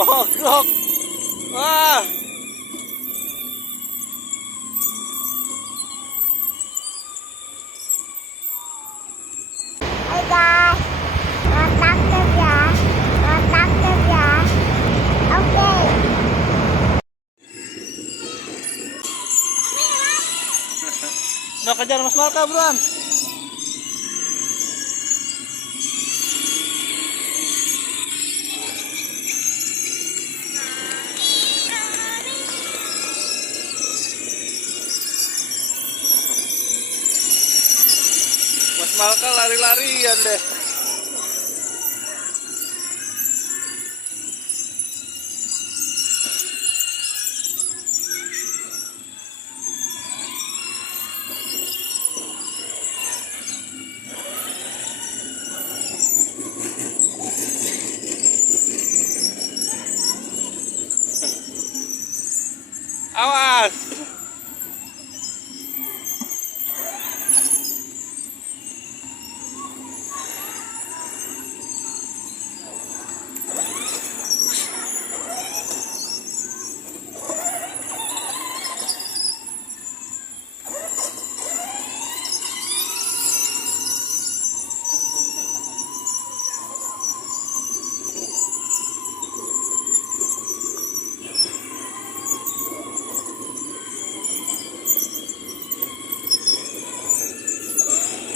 Mogok. Wah. Hai guys, kotak kerja, kotak kerja. Oke. Udah kejar Mas Malka, buruan. Mas Malka lari-larian deh. Awas.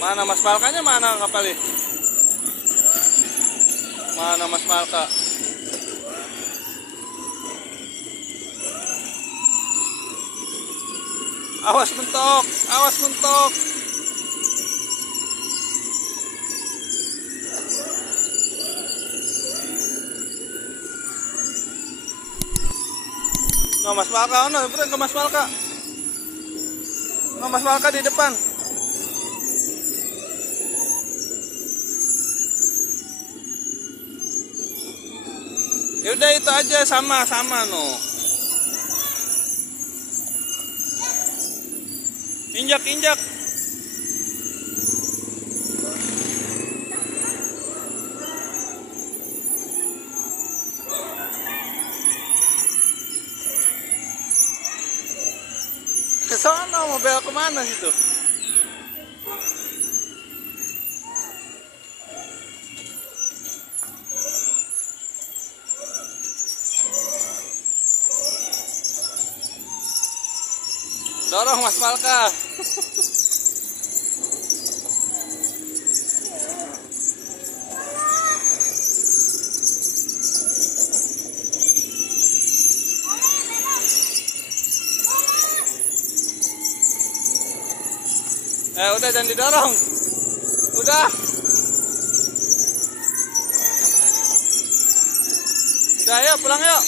Mana Mas Malkanya, mana kapali? Mana Mas Malka? Awas mentok, awas mentok. Nah Mas Malka, beneran ke Mas Malka. Nah Mas Malka di depan. Ya udah itu aja, sama no. Injak. Ke sana, mau belok kemana situ? Dorong Mas Malka. Udah jangan didorong. Udah. Udah ayo pulang yuk.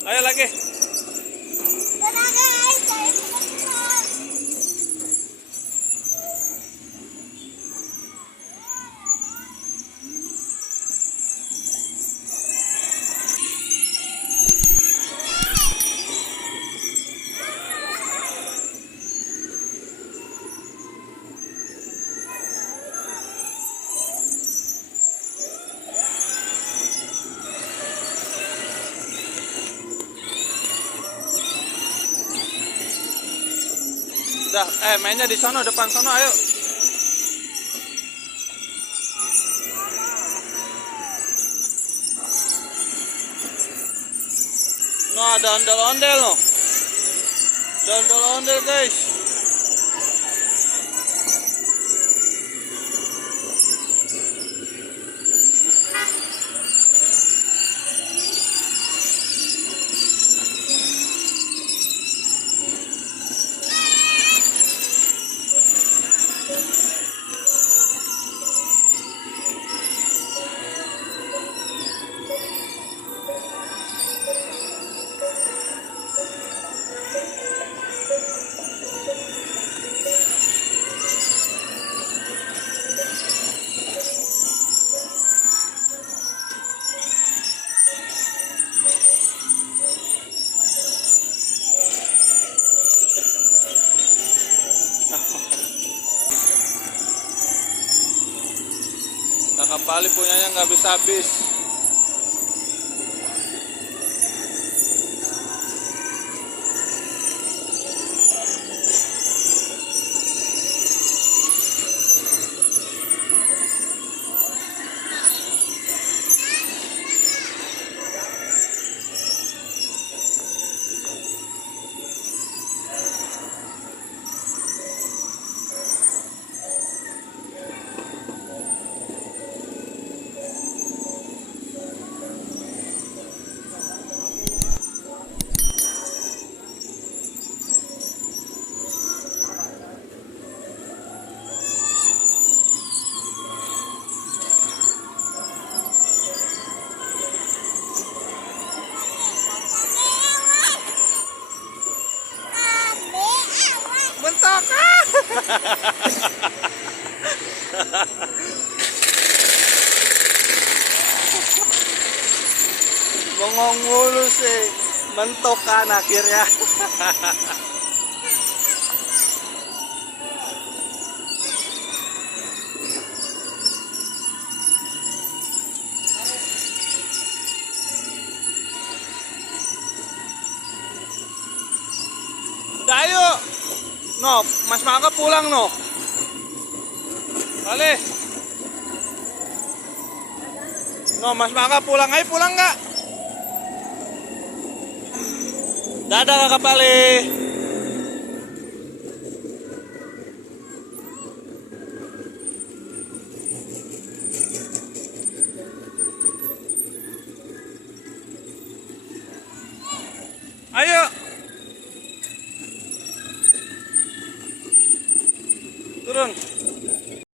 Ayo lagi. Dadah guys, saya teman-teman. Udah, mainnya di sono, depan sono, ayo. No, ada ondel-ondel no. Ada ondel-ondel guys. Pali punyanya nggak habis-habis. Mentok. Bengong mulu sih, mentok kan akhirnya. Udah ayo, no, Mas Maka pulang no. Balik. No, Mas Maka pulang, ayo pulang nggak? Dadah kakak Pali. Ayo. Turun.